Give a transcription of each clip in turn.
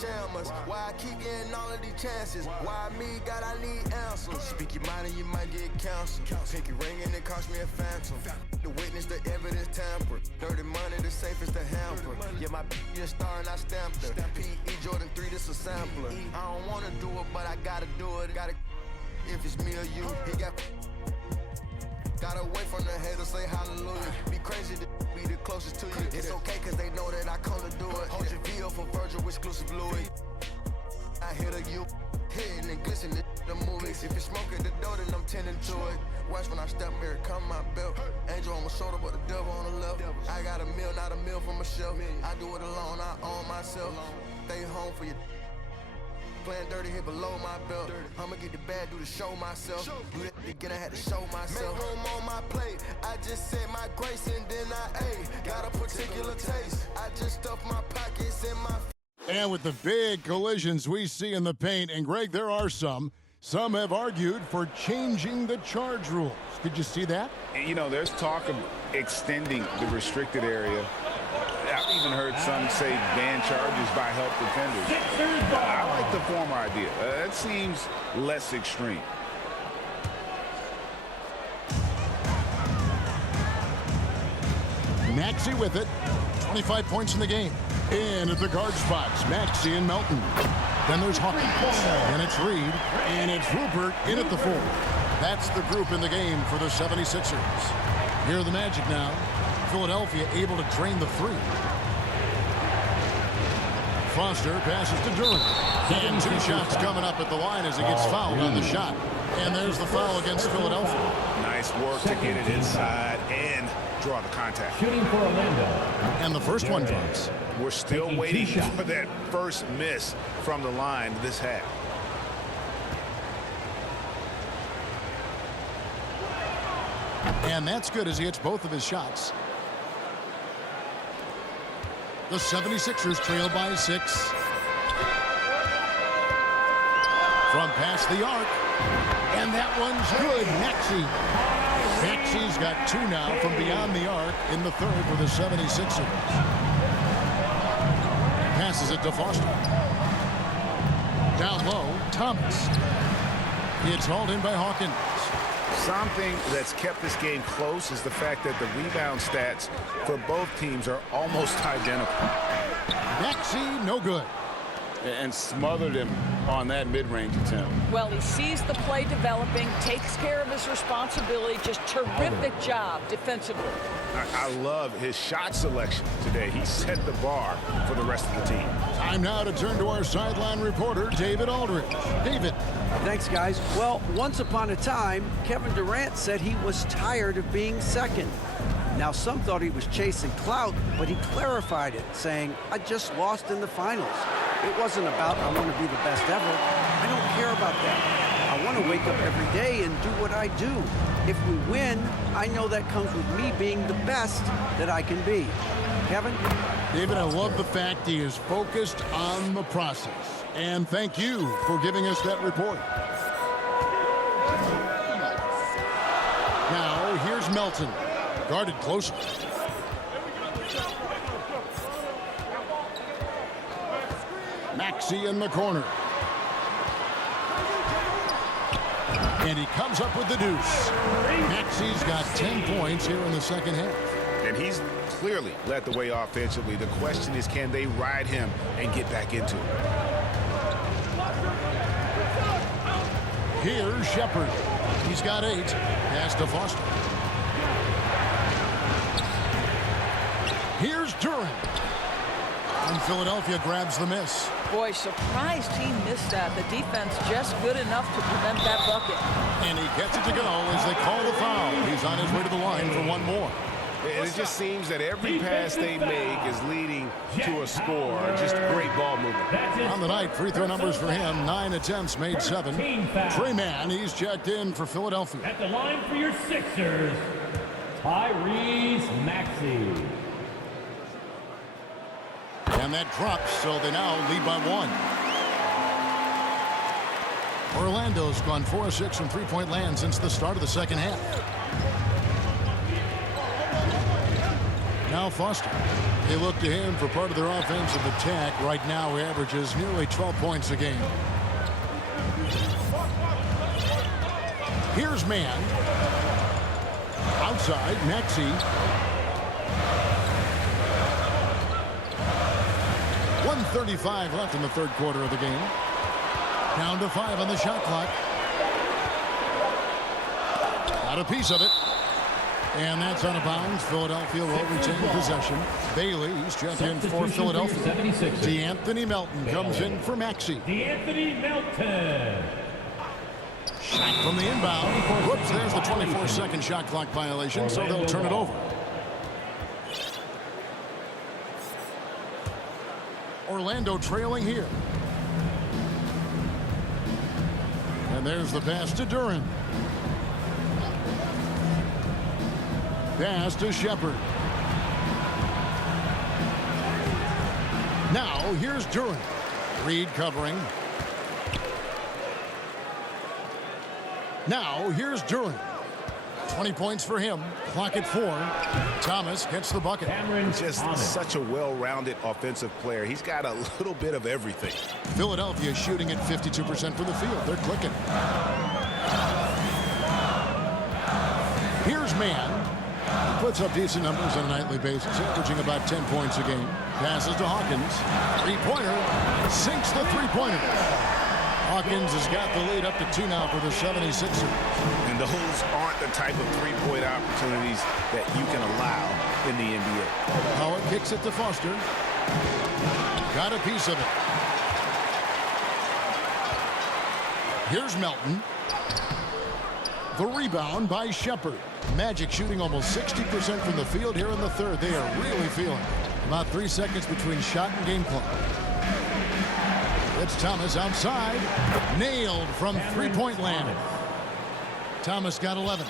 pajamas. Why I keep getting all of these chances? Why me, God, I need answers. Speak your mind and you might get counseled. Pinky ring and it cost me a phantom. The witness, the evidence tampered. Dirty money, the safest the hamper. Yeah, my a star and I stamped her. P.E. Jordan 3, this a sampler. I don't wanna do it, but I gotta do it. Gotta, if it's me or you, he got. Gotta wait from the haters, say hallelujah. Be crazy to be the closest to you. It's okay cause they know that I come to do it. Hold your VO for Virgil, exclusive Louis. I hit a you, hitting and glisten the movies. If it's smoking the dough, then I'm tending to it. Watch when I step here, come my belt. Angel on my shoulder, but the devil on the left. I got a meal, not a meal from a shelf. I do it alone, I own myself. Stay home for your playing dirty here below my belt. I'ma get the bad, do the show myself. Do that again, I had to show myself. Make room on my plate. I just said my grace and then I ate. Got a particular taste. I just stuffed my pockets in my. And with the big collisions we see in the paint, and Greg, there are some. Some have argued for changing the charge rules. Did you see that? You know, there's talk of extending the restricted area. I've even heard some say ban charges by help defenders. I like the former idea. That seems less extreme. Maxey with it. 25 points in the game. In at the guard spots, Maxey and Melton. Then there's Hawkins, and it's Reed, and it's Rupert in at the 4. That's the group in the game for the 76ers. Here are the Magic now. Philadelphia able to drain the 3. Foster passes to Durant. And 2 shots coming up at the line as he gets fouled on the shot. And there's the foul against Philadelphia. Nice work to get it inside and draw the contact. Shooting for Orlando. And the first one drops. We're still waiting for that first miss from the line this half. And that's good as he hits both of his shots. The 76ers trail by 6. From past the arc. And that one's good. Maxey. Maxey's got 2 now from beyond the arc in the 3rd for the 76ers. Passes it to Foster. Down low, Thomas. It's hauled in by Hawkins. Something that's kept this game close is the fact that the rebound stats for both teams are almost identical. Maxey, no good. And smothered him on that mid-range attempt. Well, he sees the play developing, takes care of his responsibility. Just terrific job defensively. I love his shot selection today. He set the bar for the rest of the team. Time now to turn to our sideline reporter, David Aldridge. David. Thanks, guys. Well, once upon a time, Kevin Durant said he was tired of being second. Now, some thought he was chasing clout, but he clarified it, saying, I just lost in the finals. It wasn't about, I want to be the best ever. I don't care about that. I want to wake up every day and do what I do. If we win, I know that comes with me being the best that I can be. Kevin? David, I love the fact he is focused on the process. And thank you for giving us that report. Now, here's Melton. Guarded closely. Maxey in the corner. And he comes up with the deuce. Maxey's got 10 points here in the second half. And he's clearly led the way offensively. The question is, can they ride him and get back into it? Here's Shepard. He's got 8. Pass to Foster. Here's Durant. And Philadelphia grabs the miss. Boy, surprised he missed that. The defense just good enough to prevent that bucket. And he gets it to go as they call the foul. He's on his way to the line for one more. And it just seems that every pass they make is leading to a score. Just great ball movement. On the night, free throw numbers for him, 9 attempts, made 7. Trey Mann, he's checked in for Philadelphia. At the line for your Sixers, Tyrese Maxey. And that drops, so they now lead by 1. Orlando's gone 4-6 from three-point land since the start of the second half. Now Foster. They look to him for part of their offensive attack. Right now, he averages nearly 12 points a game. Here's man. Outside, Maxey. 1:35 left in the third quarter of the game. Down to 5 on the shot clock. Got a piece of it. And that's out of bounds. Philadelphia will retain possession. Bailey's checked in for Philadelphia. DeAnthony Melton comes in for Maxey. DeAnthony Melton. Shot from the inbound. Whoops, there's the 24-second shot clock violation, so they'll turn it over. Orlando trailing here. And there's the pass to Duren. Pass to Shepard. Now here's Duren. Reed covering. Now here's Duren. 20 points for him. Clock at 4. Thomas gets the bucket. Just such a well-rounded offensive player. He's got a little bit of everything. Philadelphia shooting at 52% from the field. They're clicking. Here's man. He puts up decent numbers on a nightly basis, averaging about 10 points a game. Passes to Hawkins. Three-pointer. Sinks the three-pointer. Hawkins has got the lead up to 2 now for the 76ers. And those aren't the type of three-point opportunities that you can allow in the NBA. Howard kicks it to Foster. Got a piece of it. Here's Melton. The rebound by Shepard. Magic shooting almost 60% from the field here in the third. They are really feeling it. About 3 seconds between shot and game clock. It's Thomas outside. Nailed from three-point land. Thomas got 11.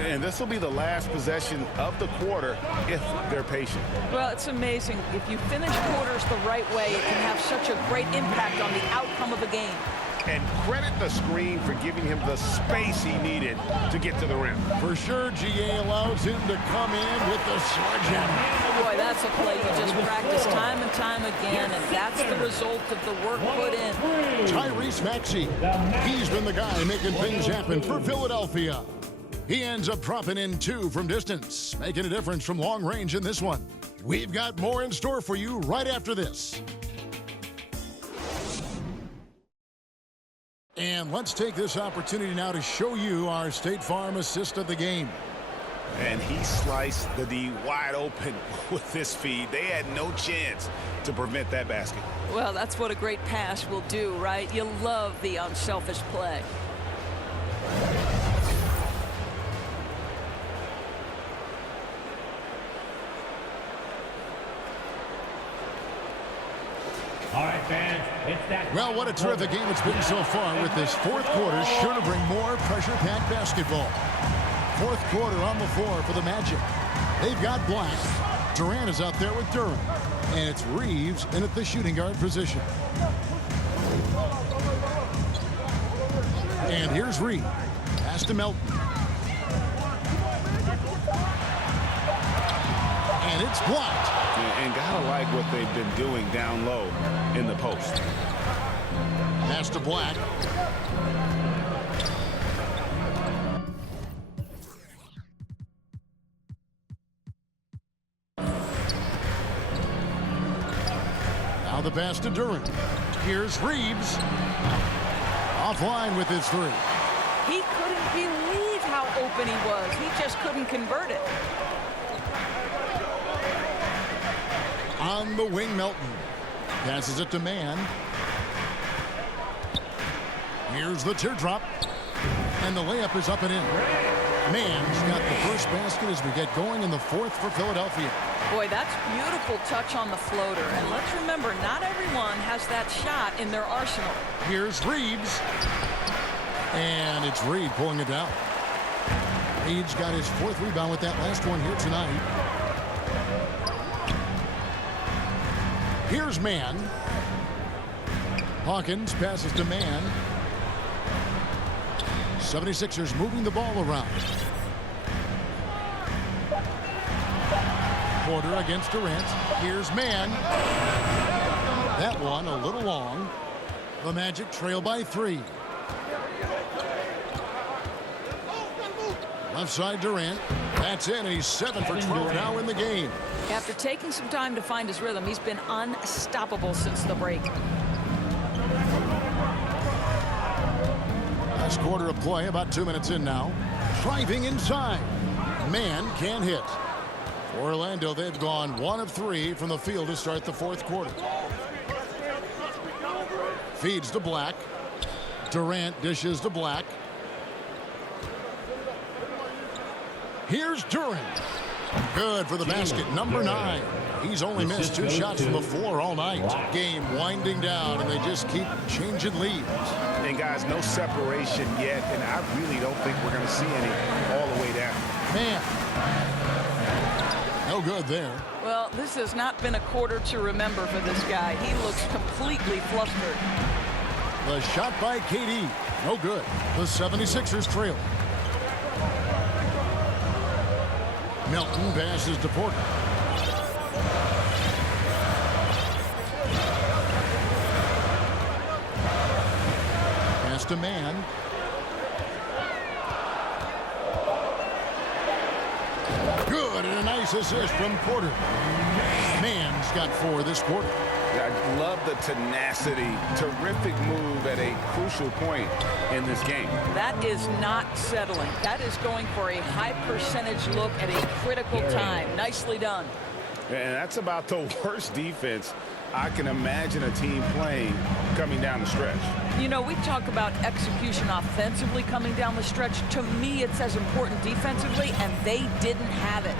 And this will be the last possession of the quarter if they're patient. Well, it's amazing. If you finish quarters the right way, it can have such a great impact on the outcome of a game. And credit the screen for giving him the space he needed to get to the rim. For sure, GA allows him to come in with the sledgehammer. Boy, that's a play you just practice time and time again, and that's the result of the work put in. Tyrese Maxey. He's been the guy making things happen for Philadelphia. He ends up dropping in 2 from distance, making a difference from long range in this one. We've got more in store for you right after this. And let's take this opportunity now to show you our State Farm assist of the game. And he sliced the D wide open with this feed. They had no chance to prevent that basket. Well, that's what a great pass will do, right? You love the unselfish play. All right, fans, it's that. Well, what a terrific game it's been so far, with this fourth quarter sure to bring more pressure-packed basketball. Fourth quarter on the floor for the Magic. They've got Black. Durant is out there with Duren. And it's Reeves in at the shooting guard position. And here's Reed. Pass to Melton. And it's blocked. And gotta like what they've been doing down low in the post. Pass to Black. Now the pass to Duren. Here's Reeves. Offline with his 3. He couldn't believe how open he was. He just couldn't convert it. On the wing, Melton. Passes it to Mann. Here's the teardrop. And the layup is up and in. Mann's got the first basket as we get going in the fourth for Philadelphia. Boy, that's beautiful touch on the floater. And let's remember, not everyone has that shot in their arsenal. Here's Reeves. And it's Reed pulling it down. Reed's got his 4th rebound with that last one here tonight. Here's Mann. Hawkins passes to Mann. 76ers moving the ball around. Porter against Durant. Here's Mann. That one a little long. The Magic trail by 3. Left side Durant. That's in, and he's 7 for 12 now in the game. After taking some time to find his rhythm, he's been unstoppable since the break. Last quarter of play, about 2 minutes in now. Driving inside. Mann can't hit. For Orlando, they've gone 1 of 3 from the field to start the fourth quarter. Feeds to Black. Durant dishes to Black. Here's Durant. Good for the basket, number 9. He's only missed 2 shots from the floor all night. Game winding down, and they just keep changing leads. And guys, no separation yet, and I really don't think we're going to see any all the way down. Man. No good there. Well, this has not been a quarter to remember for this guy. He looks completely flustered. The shot by KD. No good. The 76ers trail. Melton passes to Porter. Pass to Mann. Good, and a nice assist from Porter. Mann's got 4 this quarter. I love the tenacity. Terrific move at a crucial point in this game. That is not settling. That is going for a high percentage look at a critical time. Nicely done. And that's about the worst defense I can imagine a team playing coming down the stretch. You know, we talk about execution offensively coming down the stretch. To me, it's as important defensively, and they didn't have it.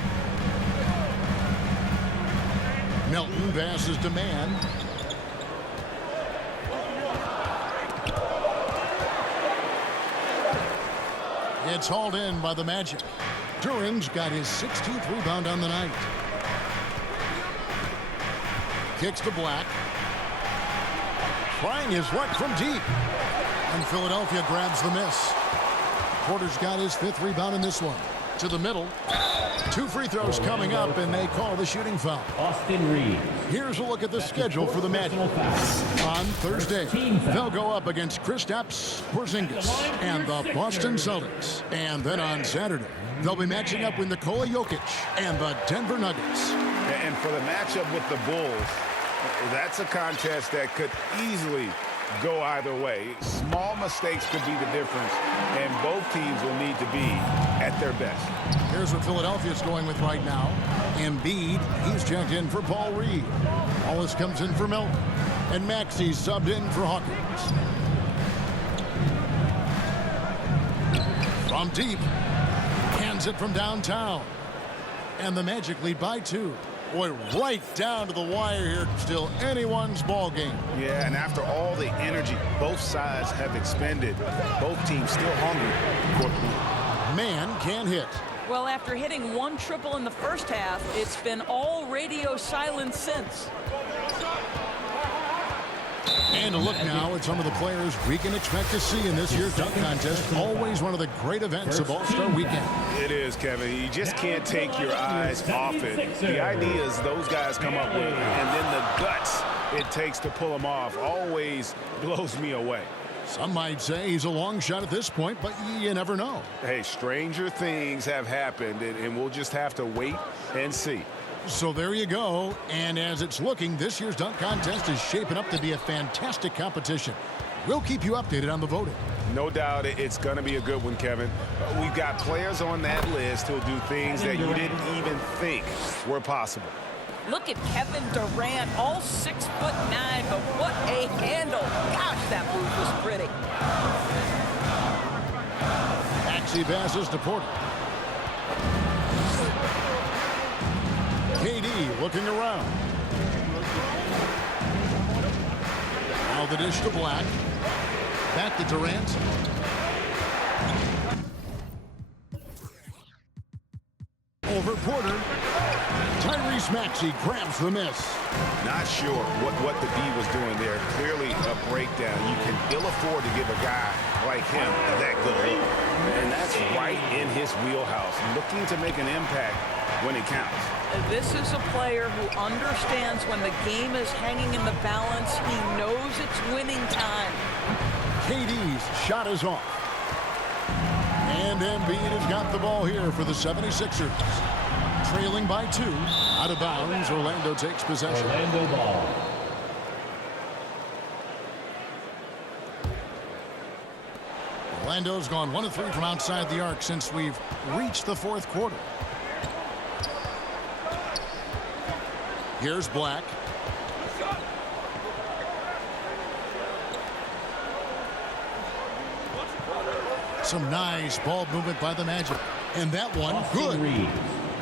Melton passes to Mann. It's hauled in by the Magic. Duran's got his 16th rebound on the night. Kicks to Black. Trying his luck from deep. And Philadelphia grabs the miss. Porter's got his 5th rebound in this one. To the middle. 2 free throws coming up, and they call the shooting foul. Austin Reeves. Here's a look at the schedule for the Magic. On Thursday, they'll go up against Kristaps Porzingis and the Boston Celtics. And then on Saturday, they'll be matching up with Nikola Jokic and the Denver Nuggets. And for the matchup with the Bulls, that's a contest that could easily go either way. Small mistakes could be the difference, and both teams will need to be at their best. Here's what Philadelphia's going with right now. Embiid, he's checked in for Paul Reed. Wallace comes in for Melton. And Maxey subbed in for Hawkins. From deep. Hands it from downtown. And the Magic lead by 2. Boy, right down to the wire here. Still anyone's ball game. Yeah, and after all the energy both sides have expended, both teams still hungry. Mann can't hit. Well, after hitting 1 triple in the first half, it's been all radio silence since. And a look now at some of the players we can expect to see in this year's dunk contest. Always one of the great events of All-Star Weekend. It is, Kevin. You just can't take your eyes off it. The ideas those guys come up with, and then the guts it takes to pull them off, always blows me away. Some might say he's a long shot at this point, but you never know. Hey, stranger things have happened, and we'll just have to wait and see. So there you go. And as it's looking, this year's dunk contest is shaping up to be a fantastic competition. We'll keep you updated on the voting. No doubt it's going to be a good one, Kevin. We've got players on that list who'll do things that you didn't even think were possible. Look at Kevin Durant, all 6'9", but what a handle. Gosh, that move was pretty. Maxey passes to Porter. KD looking around. Now the dish to Black. Back to Durant. Over Porter. Tyrese Maxey grabs the miss. Not sure what the D was doing there. Clearly a breakdown. You can ill afford to give a guy like him that good look. And that's right in his wheelhouse. Looking to make an impact when it counts. This is a player who understands when the game is hanging in the balance. He knows it's winning time. KD's shot is off. And Embiid has got the ball here for the 76ers. Trailing by 2. Out of bounds. Orlando takes possession. Orlando ball. Orlando's gone 1 of 3 from outside the arc since we've reached the 4th quarter. Here's Black. Some nice ball movement by the Magic. And that one, good.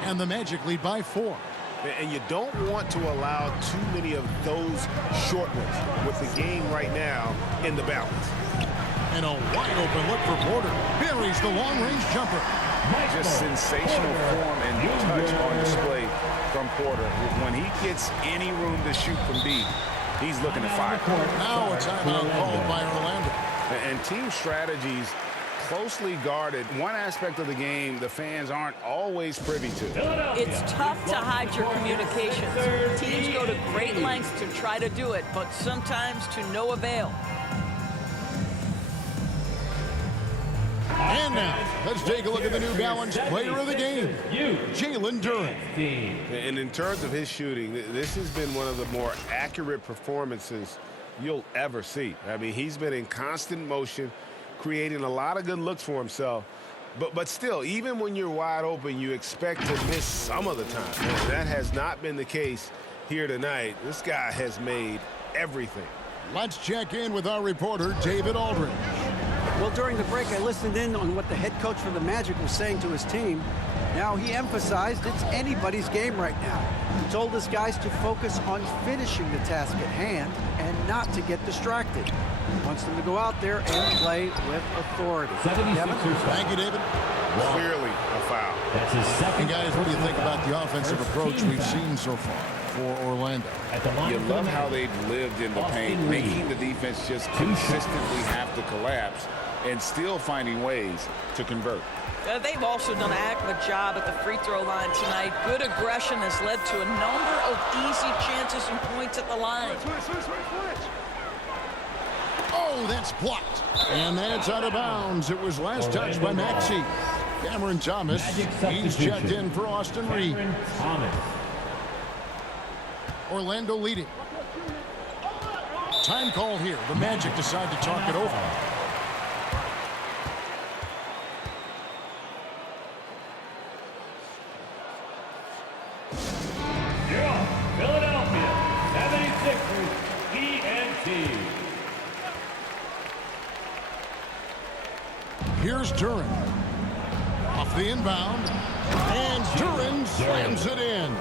And the Magic lead by 4. And you don't want to allow too many of those short ones with the game right now in the balance. And a wide open look for Porter. Buries the long-range jumper. Just sensational form and touch on display from Porter. When he gets any room to shoot from deep, he's looking to fire. Now a timeout called by Orlando. And team strategies closely guarded. One aspect of the game the fans aren't always privy to. It's tough to hide your communications. Teams go to great lengths to try to do it, but sometimes to no avail. And now, let's take a look at the New Balance player of the game, Jalen Duren. And in terms of his shooting, this has been one of the more accurate performances you'll ever see. I mean, he's been in constant motion, creating a lot of good looks for himself. But still, even when you're wide open, you expect to miss some of the time. And that has not been the case here tonight. This guy has made everything. Let's check in with our reporter, David Aldridge. Well, during the break, I listened in on what the head coach for the Magic was saying to his team. Now, he emphasized it's anybody's game right now. He told his guys to focus on finishing the task at hand and not to get distracted. He wants them to go out there and play with authority. Thank you, David. Clearly a foul. That's his second. And guys, what do you think about the offensive approach we've seen so far for Orlando? You love how they've lived in the paint, making the defense just consistently have to collapse and still finding ways to convert. They've also done a heck of a job at the free throw line tonight. Good aggression has led to a number of easy chances and points at the line. Oh, that's blocked. And that's out of bounds. It was last touched by Maxey. Cameron Thomas, he's checked in for Austin Reed. Orlando leading. Time called here. The Magic decide to talk it over. Philadelphia 76ers ENT. Here's Duren. Off the inbound. And Duren slams it in.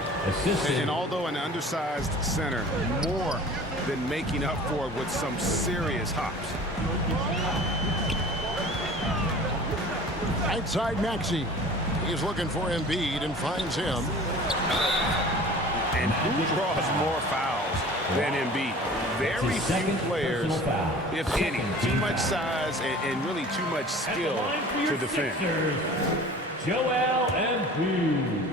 And although an undersized center, more than making up for it with some serious hops. Outside Maxey. He's looking for Embiid and finds him. And who draws more fouls than Embiid? Very few players, if any. Too much size and really too much skill to defend. Joel Embiid.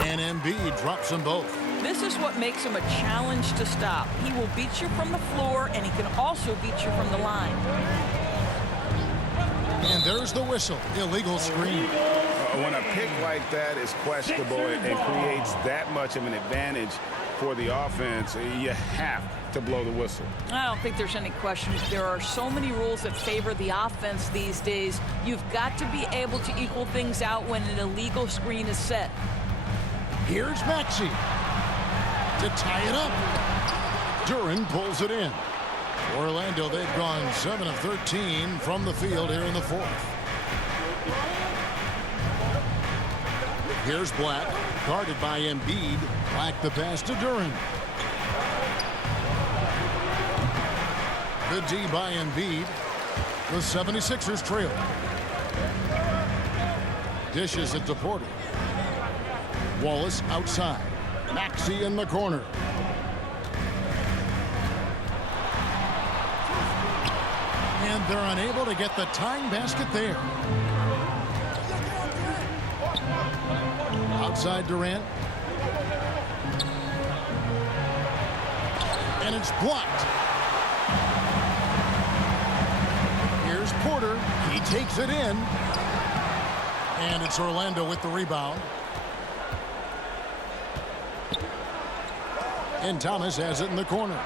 And Embiid drops them both. This is what makes him a challenge to stop. He will beat you from the floor, and he can also beat you from the line. And there's the whistle. Illegal screen. When a pick like that is questionable and creates that much of an advantage for the offense, you have to blow the whistle. I don't think there's any question. There are so many rules that favor the offense these days. You've got to be able to equal things out when an illegal screen is set. Here's Maxey to tie it up. Duren pulls it in. Orlando, they've gone 7 of 13 from the field here in the 4th. Here's Black, guarded by Embiid. Black the pass to Duren. Good D by Embiid. The 76ers trail. Dishes it to Porter. Wallace outside. Maxey in the corner. And they're unable to get the tying basket there. Outside Durant. And it's blocked. Here's Porter. He takes it in. And it's Orlando with the rebound. And Thomas has it in the corner.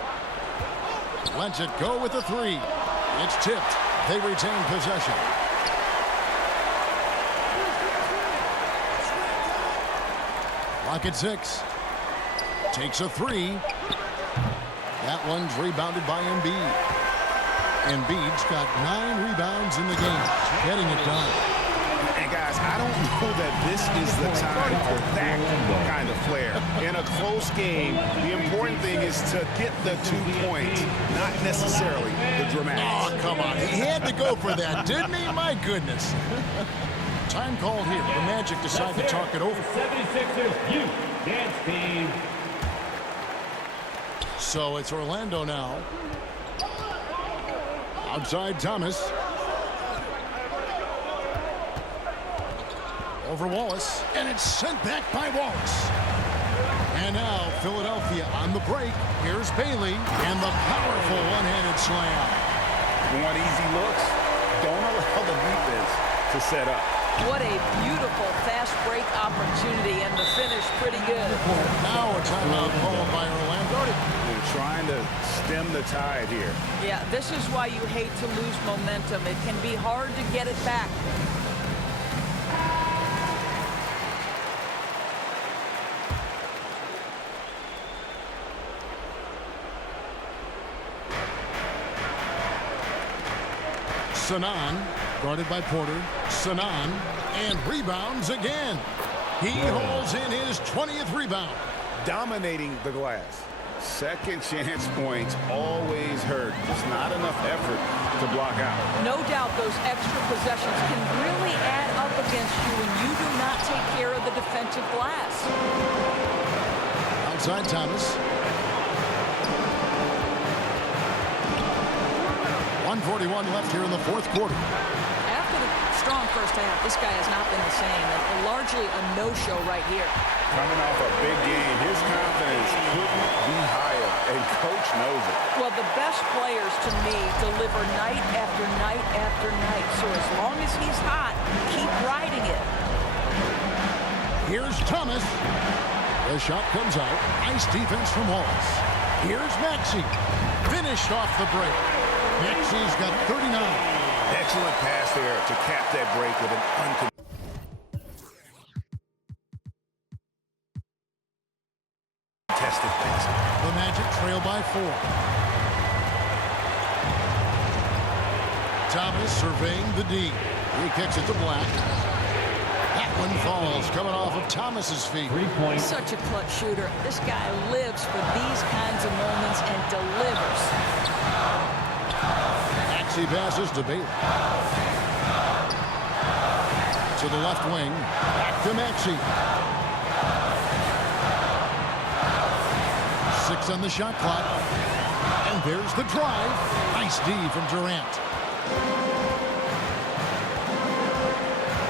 Lets it go with a three. It's tipped. They retain possession. Lock at 6. Takes a three. That one's rebounded by Embiid. Embiid's got 9 rebounds in the game. Getting it done. And guys, I don't know that this is the time for that kind of flair. In a close game, the important thing is to get the 2 points, not necessarily the dramatics. Oh, come on. He had to go for that, didn't he? My goodness. Time called here. The Magic decide to talk it over. 76ers youth dance team. So it's Orlando now. Outside Thomas. Over Wallace. And it's sent back by Wallace. And now Philadelphia on the break. Here's Bailey. And the powerful one-handed slam. You want easy looks? Don't allow the defense to set up. What a beautiful fast break opportunity, and the finish pretty good. Now a timeout called by Orlando. They're trying to stem the tide here. Yeah, this is why you hate to lose momentum. It can be hard to get it back. Sanan, guarded by Porter. Sanan, and rebounds again. He holds in his 20th rebound. Dominating the glass. Second chance points always hurt. Just not enough effort to block out. No doubt those extra possessions can really add up against you when you do not take care of the defensive glass. Outside Thomas. 1:41 left here in the fourth quarter. After the strong first half, this guy has not been the same, and largely a no-show right here. Coming off a big game, his confidence couldn't be higher, and coach knows it. Well, the best players, to me, deliver night after night after night. So as long as he's hot, keep riding it. Here's Thomas. The shot comes out. Nice defense from Wallace. Here's Maxey. Finished off the break. Maxey's got 39. Excellent pass there to cap that break with an uncontested basket. The Magic trail by 4. Thomas surveying the D. He kicks it to Black. That one falls, coming off of Thomas's feet. 3 points. Such a clutch shooter. This guy lives for these kinds of moments and delivers. Maxey passes to Bailey. To the left wing. Back to Maxey. 6 on the shot clock. And there's the drive. Nice D from Durant.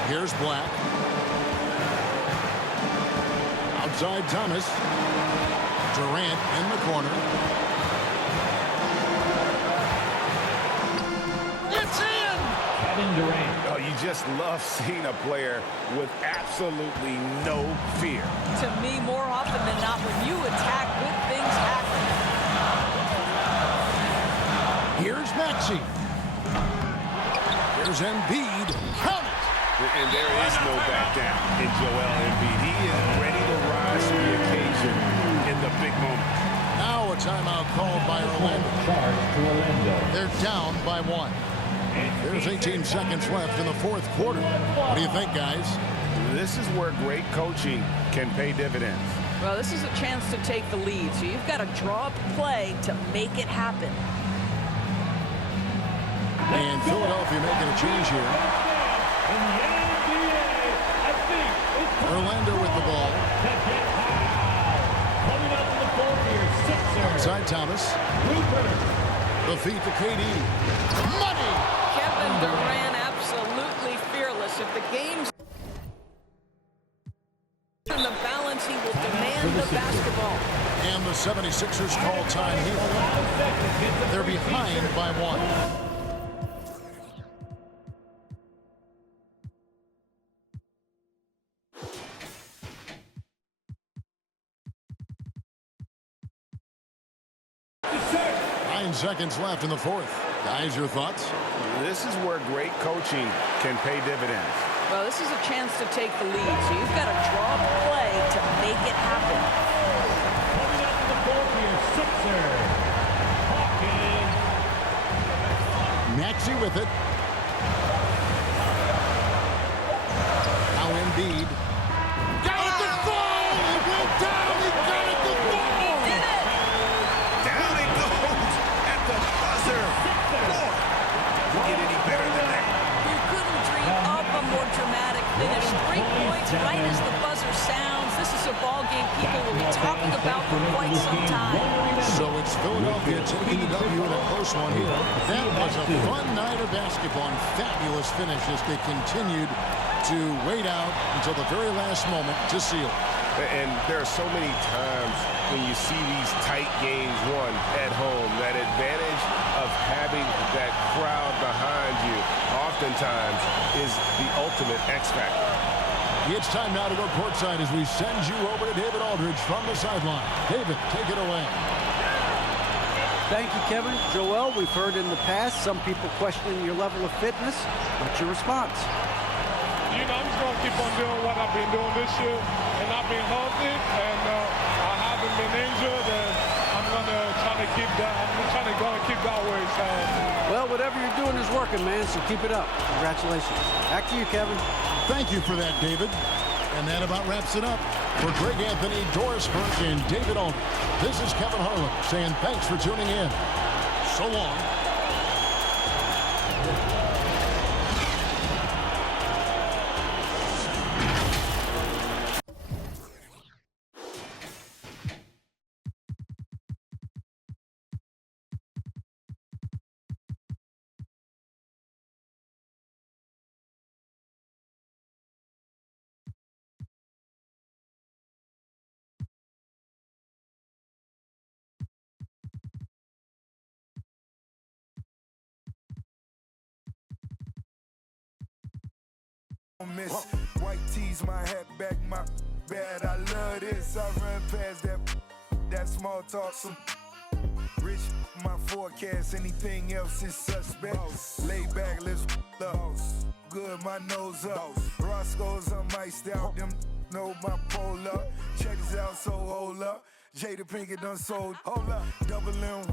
Here's Black. Outside Thomas. Durant in the corner. It's in! Kevin Durant. Oh, you just love seeing a player with absolutely no fear. To me, more often than not, when you attack, good things happen. Here's Maxey. Here's Embiid. Count it! And there is no back down in Joel Embiid. He is ready to rise to the occasion in the big moment. Now a timeout called by Orlando. Charge to Orlando. They're down by 1. There's 18 seconds left in the fourth quarter. What do you think, guys? This is where great coaching can pay dividends. Well, this is a chance to take the lead, so you've got to draw up a play to make it happen. And Philadelphia making a change here. In the NBA, I think it's Orlando with the ball. coming up to the floor here. Sixers. Outside Thomas. Rupert. The feed to KD. Money! Kevin Durant absolutely fearless. If the game's in the balance, he will demand the basketball. And the 76ers call time here. They're behind by 1. Seconds left in the fourth. Guys, your thoughts? This is where great coaching can pay dividends. Well, this is a chance to take the lead, so you've got to draw the play to make it happen. Coming up to the court here, Sixer. Hawkins. Maxey with it. Now Embiid. Got it to fall! It went down! He got it to fall! He did it! Down it goes at the buzzer. Boy, you get any better than that. You couldn't dream up a more dramatic finish. 3 points right as the buzzer sounds. This is a ball game people will be talking about for quite some time. So it's Philadelphia taking the W in a close one here. That was a fun night of basketball and fabulous finish as they continued to wait out until the very last moment to seal. And there are so many times when you see these tight games won at home, that advantage of having that crowd behind you oftentimes is the ultimate X factor. It's time now to go courtside as we send you over to David Aldridge from the sideline. David, take it away. Thank you, Kevin. Joel, we've heard in the past some people questioning your level of fitness. What's your response? You know, I'm just going to keep on doing what I've been doing this year, and I've been healthy, and I haven't been injured, and I'm going to try to keep that. I'm trying to keep that way. So. Well, whatever you're doing is working, man, so keep it up. Congratulations. Back to you, Kevin. Thank you for that, David. And that about wraps it up. For Greg Anthony, Doris Burke, and David Aldridge, this is Kevin Harlan saying thanks for tuning in. So long. Miss white tees, my hat back, my bad. I love this. I run past that small talk. Some rich, my forecast. Anything else is suspect. Lay back, let's up. Good, my nose up. Roscoe's, I'm iced out. Them know my pole up. Check this out, so hold up. Jada Pinkett done sold. Hold up, double M.